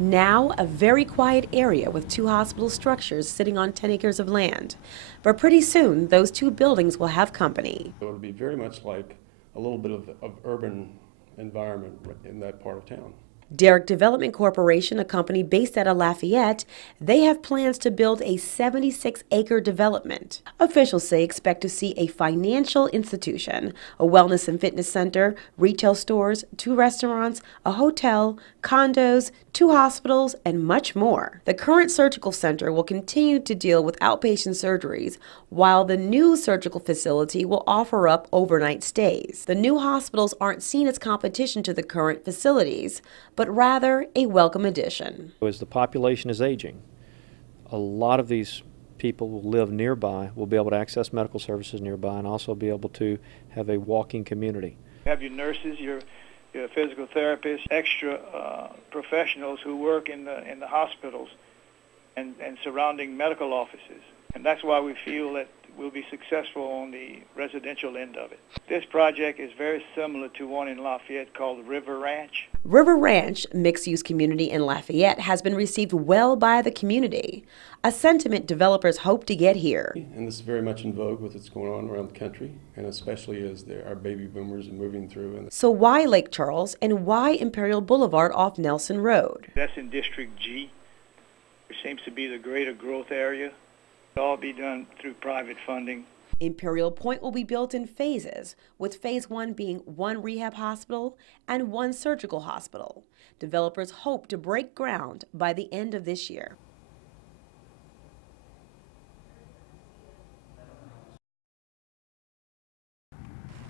Now, a very quiet area with two hospital structures sitting on 10 acres of land. But pretty soon, those two buildings will have company. So it'll be very much like a little bit of urban environment in that part of town. Derrick Development Corporation, a company based out of Lafayette, they have plans to build a 76-acre development. Officials say expect to see a financial institution, a wellness and fitness center, retail stores, two restaurants, a hotel, condos, two hospitals, and much more. The current surgical center will continue to deal with outpatient surgeries, while the new surgical facility will offer up overnight stays. The new hospitals aren't seen as competition to the current facilities, but rather a welcome addition. As the population is aging, a lot of these people will live nearby, will be able to access medical services nearby, and also be able to have a walking community. You have your nurses, your physical therapists, extra professionals who work in the hospitals and surrounding medical offices. And that's why we feel that we'll be successful on the residential end of it. This project is very similar to one in Lafayette called River Ranch. River Ranch, mixed-use community in Lafayette, has been received well by the community, a sentiment developers hope to get here. And this is very much in vogue with what's going on around the country, and especially as our baby boomers are moving through. So why Lake Charles and why Imperial Boulevard off Nelson Road? That's in District G, which seems to be the greater growth area. It'll all be done through private funding. Imperial Pointe will be built in phases, with phase 1 being one rehab hospital and one surgical hospital. Developers hope to break ground by the end of this year.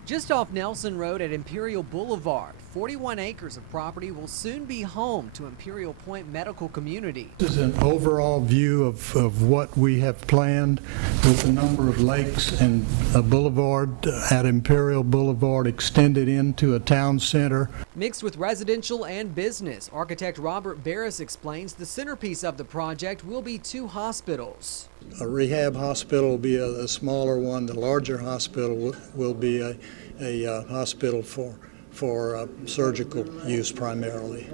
Just off Nelson Road at Imperial Boulevard, 41 acres of property will soon be home to Imperial Pointe Medical Community. This is an overall view of what we have planned with a number of lakes and a boulevard at Imperial Boulevard extended into a town center. Mixed with residential and business, architect Robert Barris explains the centerpiece of the project will be two hospitals. A rehab hospital will be a smaller one. The larger hospital will be a hospital for surgical use primarily.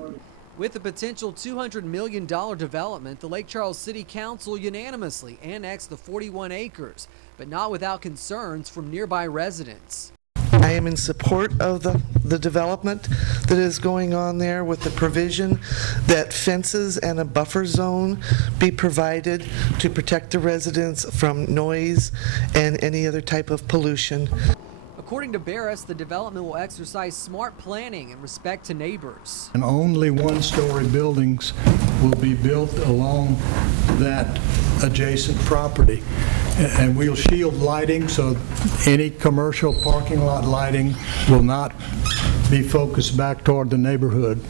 With the potential $200 million development, the Lake Charles City Council unanimously annexed the 41 acres, but not without concerns from nearby residents. I am in support of the development that is going on there, with the provision that fences and a buffer zone be provided to protect the residents from noise and any other type of pollution. According to Barris, the development will exercise smart planning and respect to neighbors. And only one-story buildings will be built along that adjacent property. And we'll shield lighting, so any commercial parking lot lighting will not be focused back toward the neighborhood.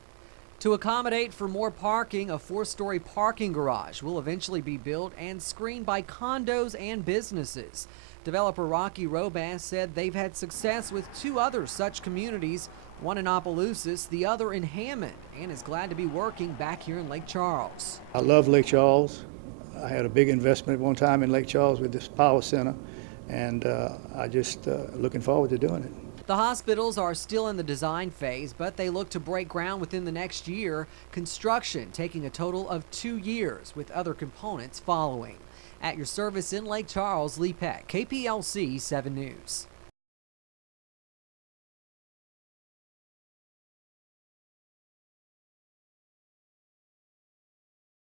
To accommodate for more parking, a 4-story parking garage will eventually be built and screened by condos and businesses. Developer Rocky Robas said they've had success with two other such communities, one in Opelousas, the other in Hammond, and is glad to be working back here in Lake Charles. I love Lake Charles. I had a big investment at one time in Lake Charles with this power center, and I just looking forward to doing it. The hospitals are still in the design phase, but they look to break ground within the next year, construction taking a total of 2 years, with other components following. At your service in Lake Charles, Lee Peck, KPLC 7 News.